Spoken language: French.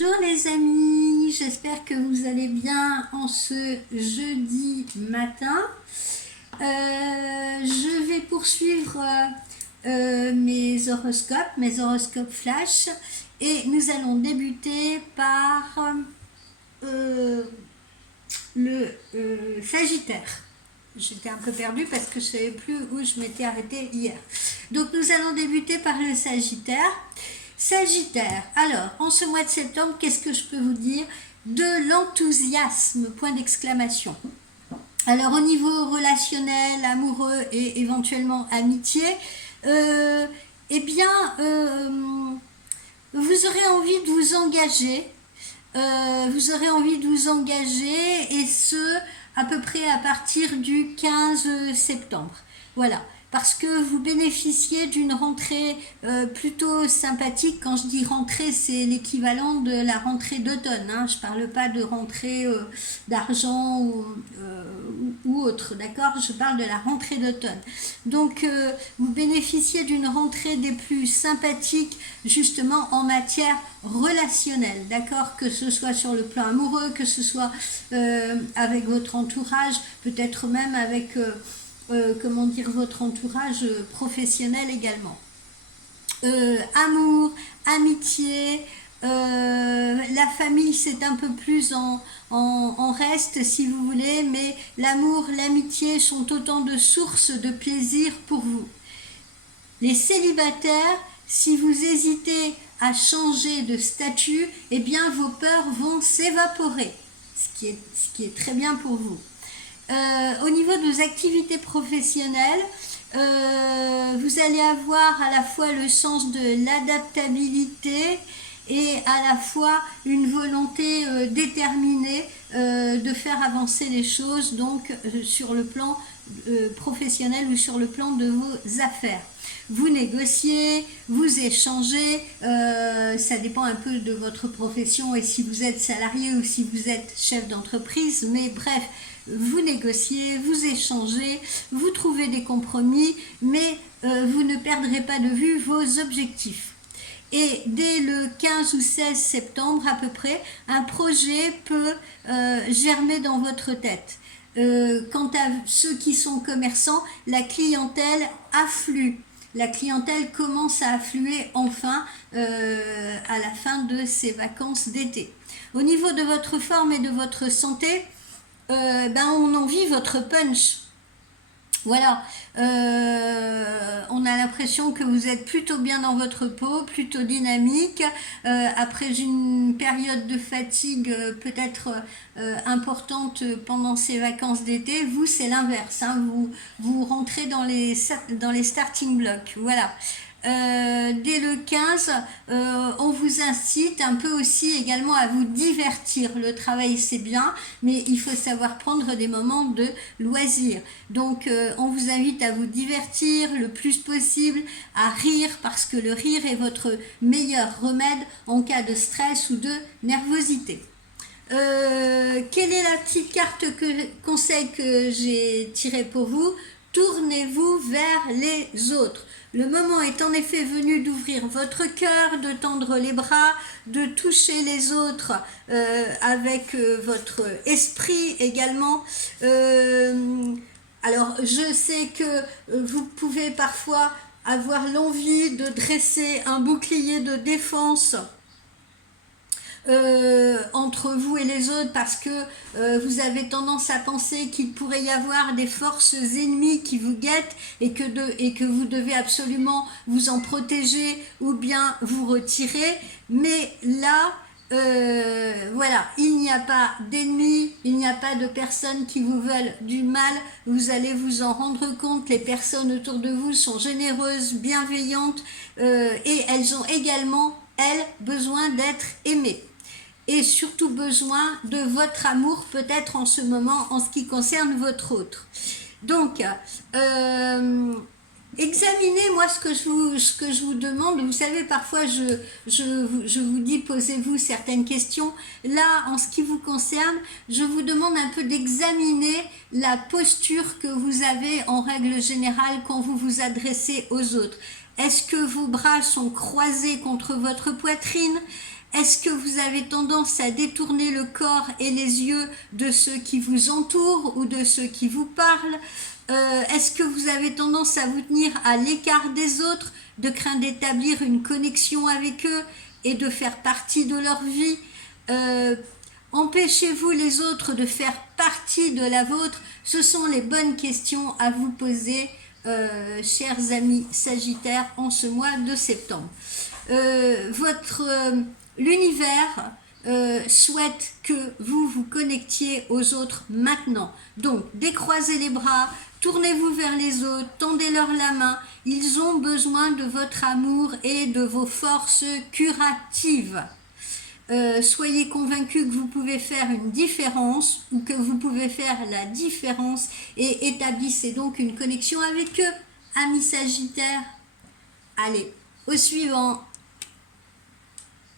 Bonjour les amis, j'espère que vous allez bien en ce jeudi matin. Je vais poursuivre mes horoscopes flash, et nous allons débuter par le Sagittaire. J'étais un peu perdue parce que je ne savais plus où je m'étais arrêtée hier. Donc nous allons débuter par le Sagittaire. Sagittaire, alors en ce mois de septembre, qu'est-ce que je peux vous dire? De l'enthousiasme, point d'exclamation. Alors au niveau relationnel, amoureux et éventuellement amitié, eh bien, vous aurez envie de vous engager. Et ce, à peu près à partir du 15 septembre. Voilà. Parce que vous bénéficiez d'une rentrée plutôt sympathique. Quand je dis rentrée, c'est l'équivalent de la rentrée d'automne, hein. Je ne parle pas de rentrée d'argent ou autre, d'accord? Je parle de la rentrée d'automne. Donc, vous bénéficiez d'une rentrée des plus sympathiques, justement en matière relationnelle, d'accord? Que ce soit sur le plan amoureux, que ce soit avec votre entourage, peut-être même avec... votre entourage professionnel également. Amour, amitié, la famille c'est un peu plus en reste si vous voulez, mais l'amour, l'amitié sont autant de sources de plaisir pour vous. Les célibataires, si vous hésitez à changer de statut, eh bien vos peurs vont s'évaporer, ce qui est très bien pour vous. Au niveau de vos activités professionnelles, vous allez avoir à la fois le sens de l'adaptabilité et à la fois une volonté déterminée de faire avancer les choses, donc sur le plan professionnel ou sur le plan de vos affaires. Vous négociez, vous échangez, ça dépend un peu de votre profession et si vous êtes salarié ou si vous êtes chef d'entreprise, mais bref, vous négociez, vous échangez, vous trouvez des compromis, mais vous ne perdrez pas de vue vos objectifs. Et dès le 15 ou 16 septembre à peu près, un projet peut germer dans votre tête. Quant à ceux qui sont commerçants, la clientèle afflue. La clientèle commence à affluer enfin à la fin de ces vacances d'été. Au niveau de votre forme et de votre santé, on envie votre punch. Voilà, on a l'impression que vous êtes plutôt bien dans votre peau, plutôt dynamique, après une période de fatigue peut-être importante pendant ces vacances d'été. Vous, c'est l'inverse, hein, vous rentrez dans les starting blocks, voilà. Dès le 15, on vous incite un peu aussi également à vous divertir. Le travail c'est bien, mais il faut savoir prendre des moments de loisirs. Donc on vous invite à vous divertir le plus possible, à rire, parce que le rire est votre meilleur remède en cas de stress ou de nervosité. Quelle est la petite carte conseil que j'ai tirée pour vous? Tournez-vous vers les autres. Le moment est en effet venu d'ouvrir votre cœur, de tendre les bras, de toucher les autres avec votre esprit également. Alors, je sais que vous pouvez parfois avoir l'envie de dresser un bouclier de défense entre vous et les autres, parce que vous avez tendance à penser qu'il pourrait y avoir des forces ennemies qui vous guettent et que vous devez absolument vous en protéger ou bien vous retirer. Mais là, voilà, il n'y a pas d'ennemis, il n'y a pas de personnes qui vous veulent du mal. Vous allez vous en rendre compte. Les personnes autour de vous sont généreuses, bienveillantes et elles ont également, elles, besoin d'être aimées. Et surtout besoin de votre amour peut-être en ce moment en ce qui concerne votre autre. Donc, examinez, moi ce que je vous demande, vous savez parfois je vous dis posez-vous certaines questions. Là en ce qui vous concerne, je vous demande un peu d'examiner la posture que vous avez en règle générale quand vous vous adressez aux autres. Est-ce que vos bras sont croisés contre votre poitrine? Est-ce que vous avez tendance à détourner le corps et les yeux de ceux qui vous entourent ou de ceux qui vous parlent? Est-ce que vous avez tendance à vous tenir à l'écart des autres, de crainte d'établir une connexion avec eux et de faire partie de leur vie? Empêchez-vous les autres de faire partie de la vôtre? Ce sont les bonnes questions à vous poser, chers amis Sagittaires, en ce mois de septembre. L'univers souhaite que vous vous connectiez aux autres maintenant. Donc, décroisez les bras, tournez-vous vers les autres, tendez-leur la main. Ils ont besoin de votre amour et de vos forces curatives. Soyez convaincus que vous pouvez faire une différence ou que vous pouvez faire la différence et établissez donc une connexion avec eux, amis Sagittaires. Allez, au suivant.